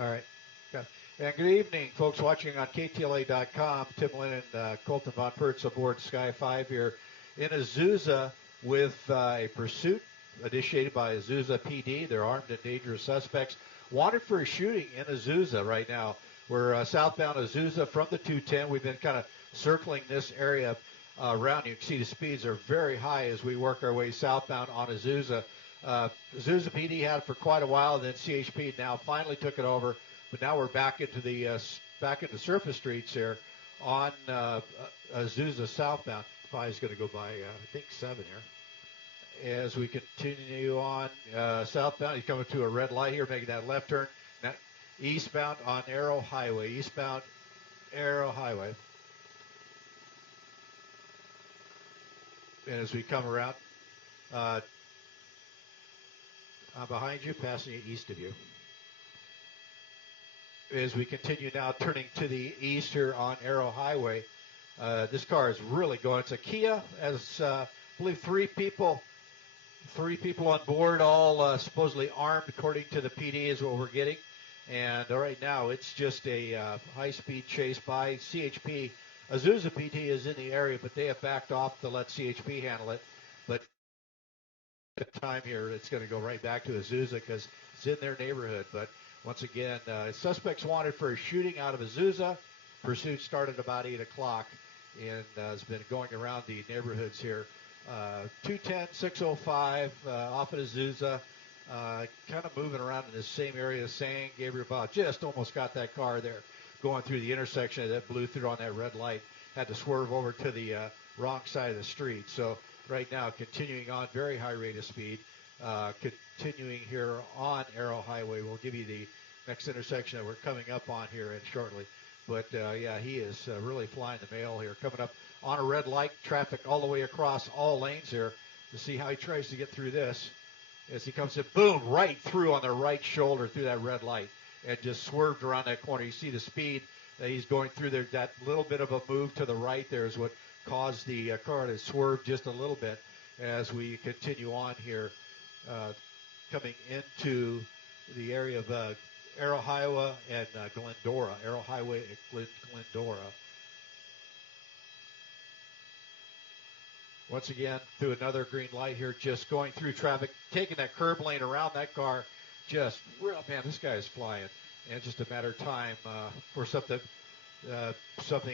All right. Okay. And good evening, folks watching on KTLA.com. Tim Lynn and Colton Von Pertz aboard Sky 5 here in Azusa with a pursuit initiated by Azusa PD. They're armed and dangerous suspects wanted for a shooting in Azusa right now. We're southbound Azusa from the 210. We've been kind of circling this area around. You can see the speeds are very high as we work our way southbound on Azusa. Azusa PD had it for quite a while, then CHP now finally took it over. But now we're back into the surface streets here on Azusa southbound. 5 is going to go by I think 7 here. As we continue on southbound, he's coming to a red light here, making that left turn. Now, eastbound on Arrow Highway. Eastbound Arrow Highway. And as we come around, behind you, passing east of you. As we continue now turning to the east here on Arrow Highway, this car is really going. It's a Kia, as I believe three people on board, all supposedly armed, according to the PD, is what we're getting. And right now, it's just a high-speed chase by CHP. Azusa PD is in the area, but they have backed off to let CHP handle it. But at the time here, it's going to go right back to Azusa because it's in their neighborhood. But once again, suspects wanted for a shooting out of Azusa. Pursuit started about 8 o'clock and has been going around the neighborhoods here. 210, 605, off at Azusa, kind of moving around in the same area as San Gabriel. Just almost got that car there going through the intersection that blew through on that red light. Had to swerve over to the wrong side of the street. So right now, continuing on, very high rate of speed. Continuing here on Arrow Highway. We'll give you the next intersection that we're coming up on here shortly. But, yeah, he is really flying the mail here. Coming up on a red light, traffic all the way across all lanes here to see how he tries to get through this. As he comes in, boom, right through on the right shoulder through that red light and just swerved around that corner. You see the speed that he's going through there. That little bit of a move to the right there is what caused the car to swerve just a little bit as we continue on here, coming into the area of Arrow Highway and Glendora. Arrow Highway and Glendora. Once again, through another green light here, just going through traffic, taking that curb lane around that car. Just, real, man, this guy is flying. And it's just a matter of time for something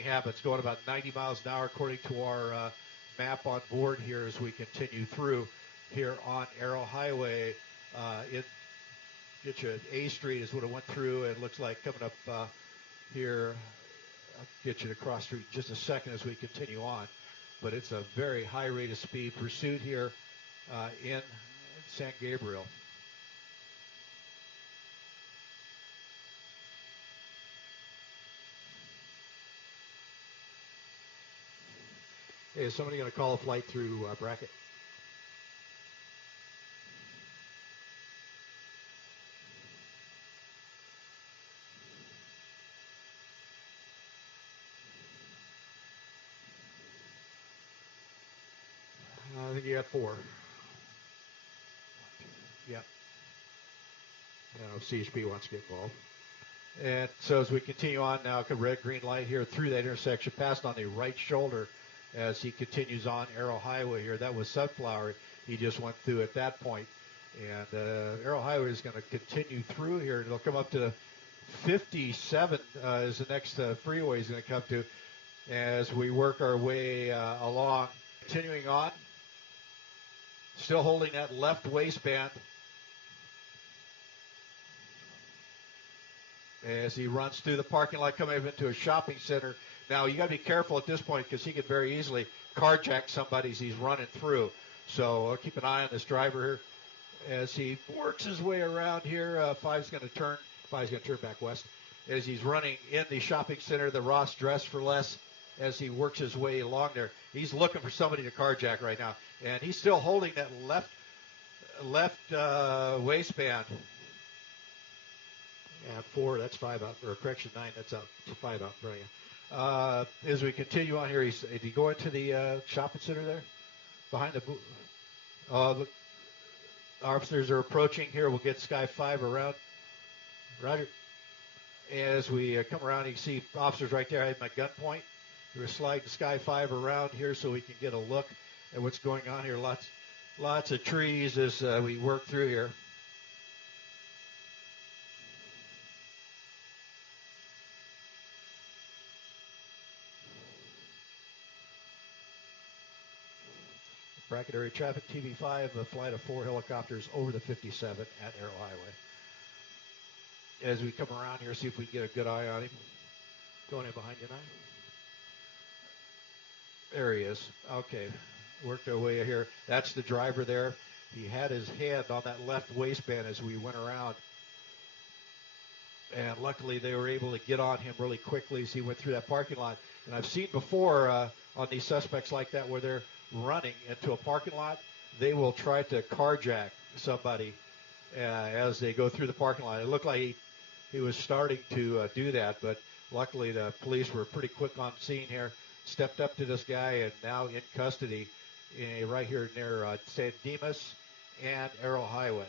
happens. Going about 90 miles an hour according to our map on board here as we continue through here on Arrow Highway. Get you at A Street is what it went through. It looks like coming up here. I'll get you to cross street in just a second as we continue on. But it's a very high rate of speed pursuit here in San Gabriel. Hey, is somebody going to call a flight through Brackett? I think you got 4. Yeah. CHP wants to get involved. And so as we continue on now, red, green light here through that intersection, passed on the right shoulder as he continues on Arrow Highway here. That was Sunflower. He just went through at that point. And Arrow Highway is going to continue through here. It'll come up to 57 is the next freeway is going to come to as we work our way along. Continuing on. Still holding that left waistband as he runs through the parking lot, coming into a shopping center. Now, you got to be careful at this point because he could very easily carjack somebody as he's running through. So keep an eye on this driver here as he works his way around here. 5's going to turn. 5's going to turn back west as he's running in the shopping center, the Ross Dress for Less, as he works his way along there. He's looking for somebody to carjack right now. And he's still holding that left waistband. Yeah, 4, that's 5 out. Or correction, 9, that's out. 5 out. Brilliant. As we continue on here, did he go into the shopping center there? Behind the booth? Look, officers are approaching here. We'll get Sky 5 around. Roger. As we come around, you can see officers right there. I have my gun point. We're sliding Sky 5 around here so we can get a look at what's going on here. Lots of trees as we work through here. Bracket area traffic, TV5, a flight of 4 helicopters over the 57 at Arrow Highway. As we come around here, see if we can get a good eye on him. Going in behind you now. There he is. Okay, worked our way here. That's the driver there. He had his hand on that left waistband as we went around. And luckily they were able to get on him really quickly as he went through that parking lot. And I've seen before on these suspects like that where they're running into a parking lot, they will try to carjack somebody as they go through the parking lot. It looked like he was starting to do that, but luckily the police were pretty quick on scene here, stepped up to this guy, and now in custody right here near San Dimas and Arrow Highway.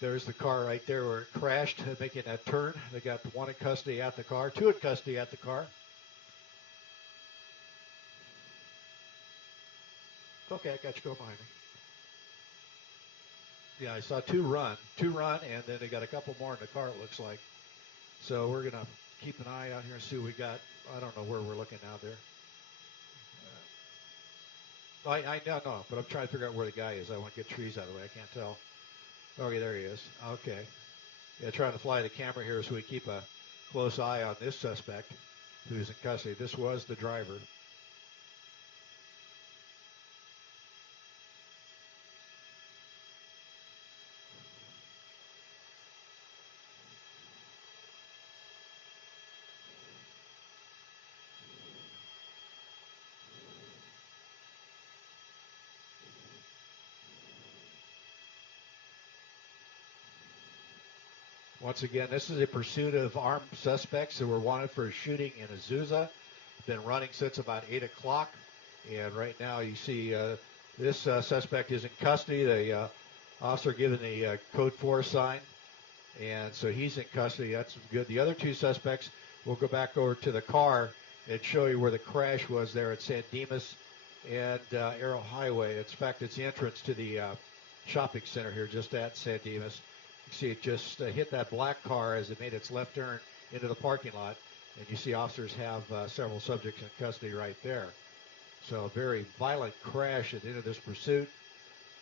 There's the car right there where it crashed, making that turn. They got one in custody at the car, two in custody at the car. Okay, I got you going behind me. Yeah, I saw two run, and then they got a couple more in the car, it looks like. So we're going to keep an eye out here and see what we got. I don't know where we're looking now there. I don't know, but I'm trying to figure out where the guy is. I want to get trees out of the way. I can't tell. Okay, there he is. Okay. Yeah, trying to fly the camera here so we keep a close eye on this suspect who's in custody. This was the driver. Once again, this is a pursuit of armed suspects who were wanted for a shooting in Azusa. Been running since about 8 o'clock. And right now you see this suspect is in custody. The officer given the code 4 sign. And so he's in custody. That's good. The other two suspects, we'll go back over to the car and show you where the crash was there at San Dimas and Arrow Highway. In fact, it's the entrance to the shopping center here just at San Dimas. You see it just hit that black car as it made its left turn into the parking lot. And you see officers have several subjects in custody right there. So a very violent crash at the end of this pursuit.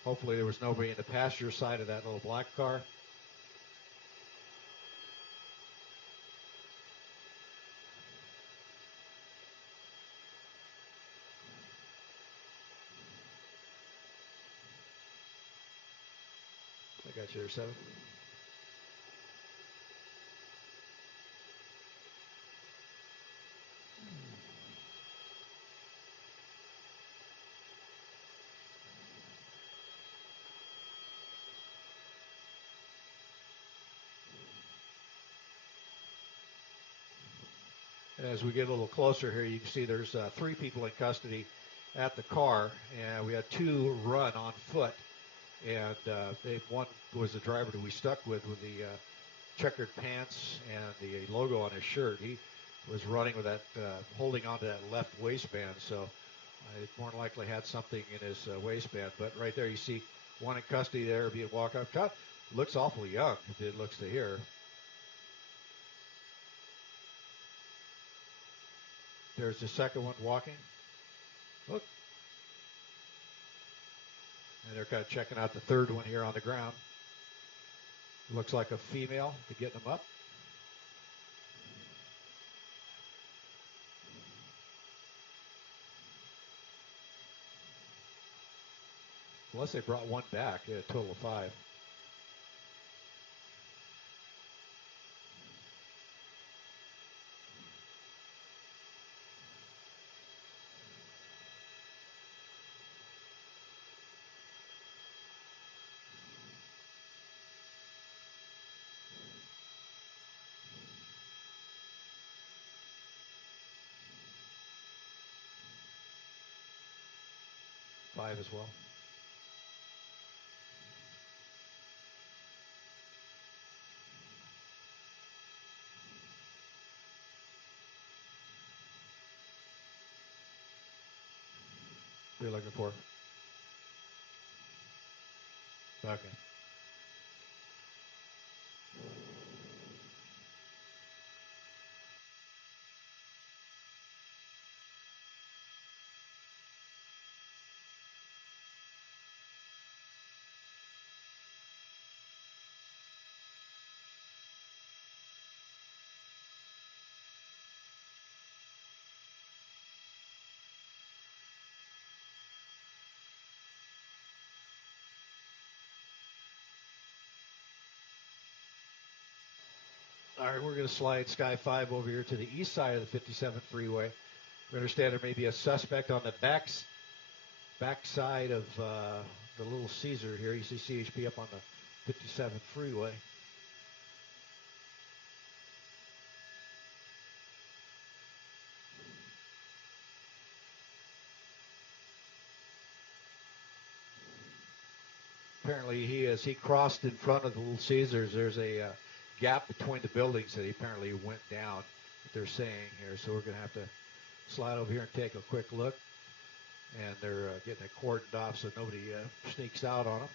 Hopefully there was nobody in the passenger side of that little black car. I got you there, 7. As we get a little closer here, you can see there's 3 people in custody at the car, and we had 2 run on foot. And one was the driver that we stuck with the checkered pants and the logo on his shirt. He was running with that, holding onto that left waistband, so it more than likely had something in his waistband. But right there you see one in custody there being walked up. God, looks awfully young, it looks to here. There's the second one walking. Look. And they're kind of checking out the third one here on the ground. Looks like a female to get them up. Unless they brought one back, a total of 5. 5 as well. What are you looking for? Okay. All right, we're going to slide Sky 5 over here to the east side of the 57 freeway. We understand there may be a suspect on the back side of the Little Caesar here. You see CHP up on the 57 freeway. Apparently, as he crossed in front of the Little Caesars, there's a gap between the buildings that he apparently went down, they're saying here. So we're going to have to slide over here and take a quick look. And they're getting it cordoned off so nobody sneaks out on them.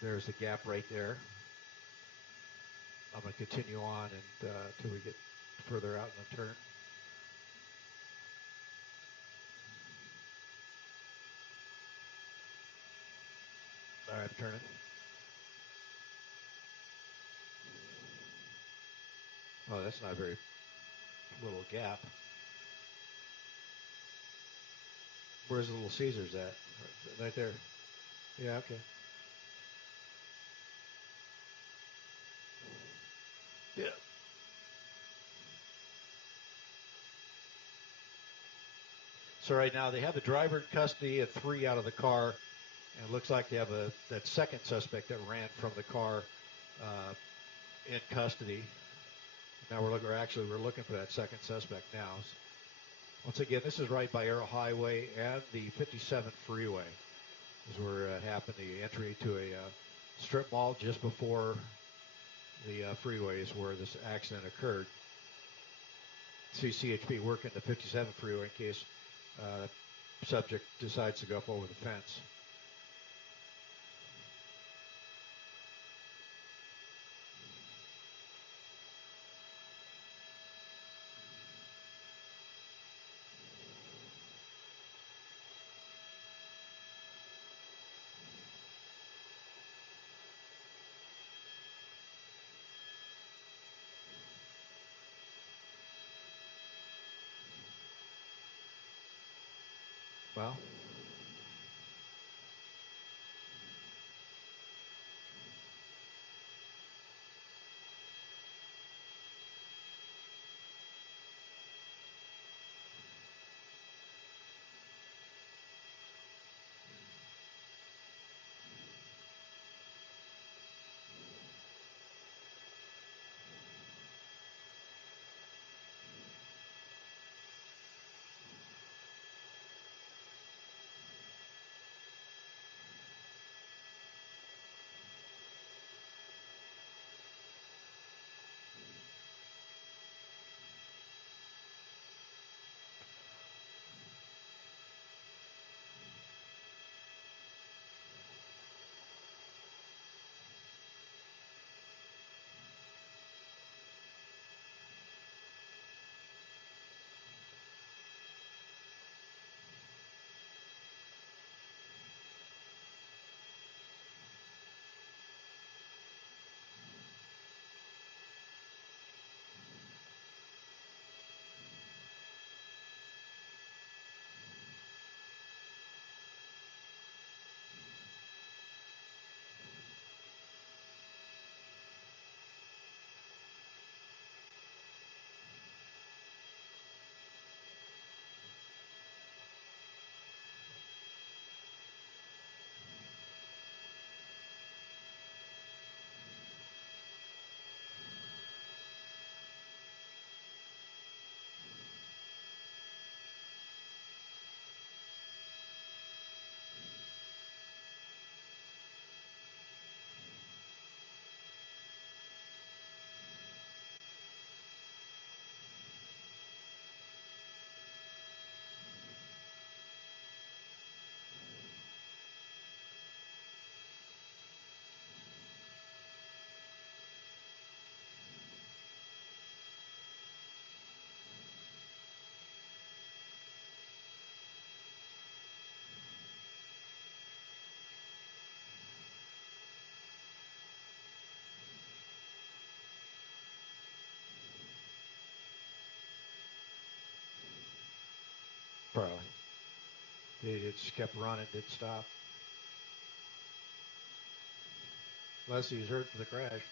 There's the gap right there. I'm going to continue on until we get further out in the turn. All right, I'm turning. Oh, that's not a very little gap. Where's the Little Caesars at? Right there. Yeah, okay. Yeah. So right now they have the driver in custody at 3 out of the car, and it looks like they have that second suspect that ran from the car in custody. Now we're looking for that second suspect now. Once again, this is right by Arrow Highway and the 57 freeway. This is where it happened, the entry to a strip mall just before the freeway is where this accident occurred. See CHP working the 57 freeway in case subject decides to go up over the fence. Well, probably. It just kept running, didn't stop. Unless he's hurt for the crash.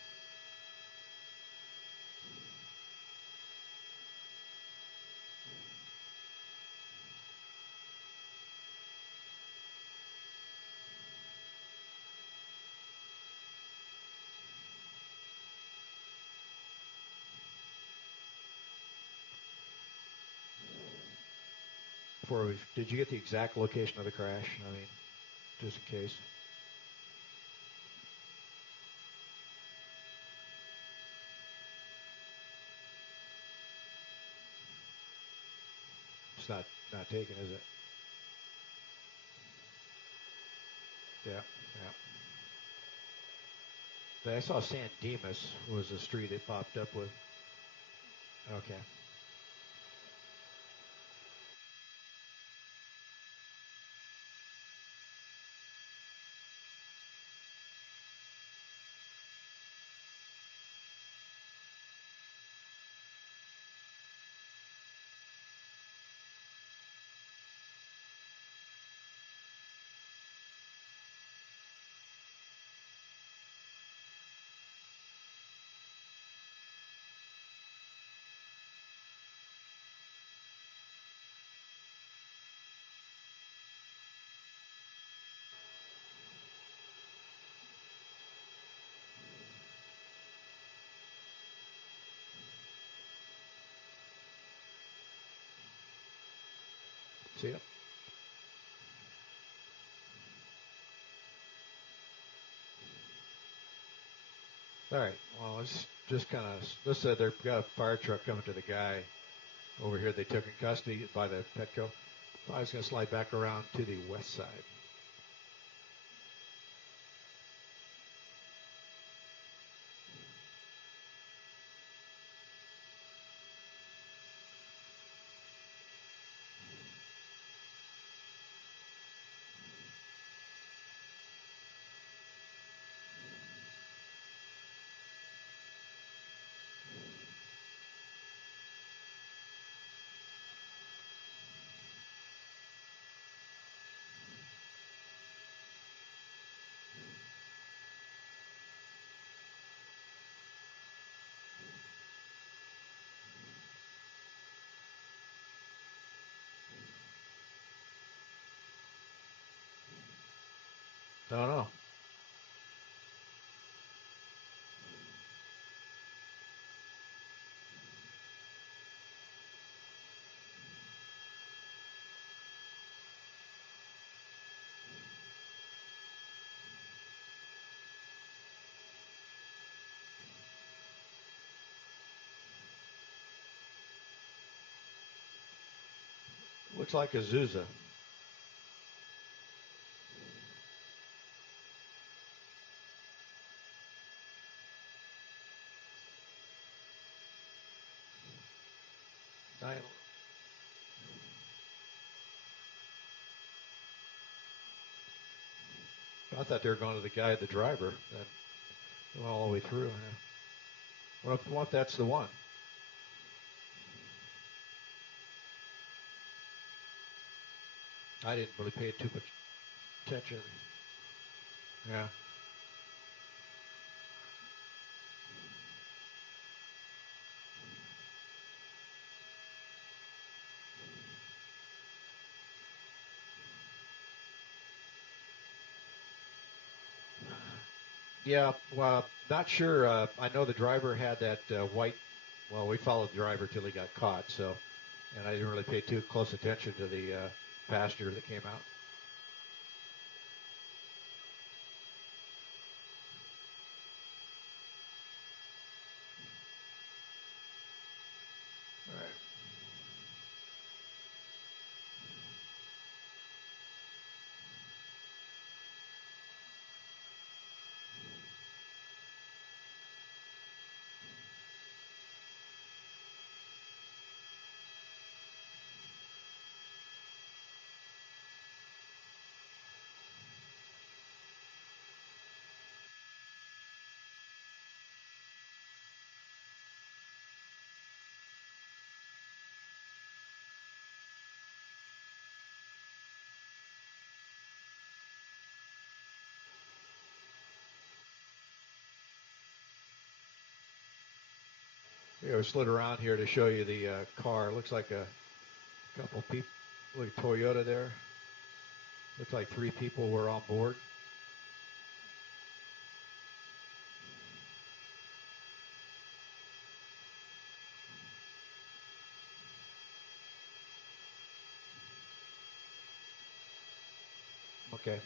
Did you get the exact location of the crash? I mean, just in case. It's not taken, is it? Yeah, yeah. I saw San Dimas was the street it popped up with. Okay. See ya. All right. Well, let's just kind of, let's say they've got a fire truck coming to the guy over here they took in custody by the Petco. I was going to slide back around to the west side. Don't know. Looks like Azusa. I thought they were going to the guy, the driver, that went all the way through. What if that's the one? I didn't really pay too much attention. Yeah. Yeah, well, not sure. I know the driver had that white. Well, we followed the driver till he got caught. So, and I didn't really pay too close attention to the passenger that came out. All right. Here, we slid around here to show you the car. Looks like a couple people. Look at Toyota there. Looks like 3 people were on board. Okay.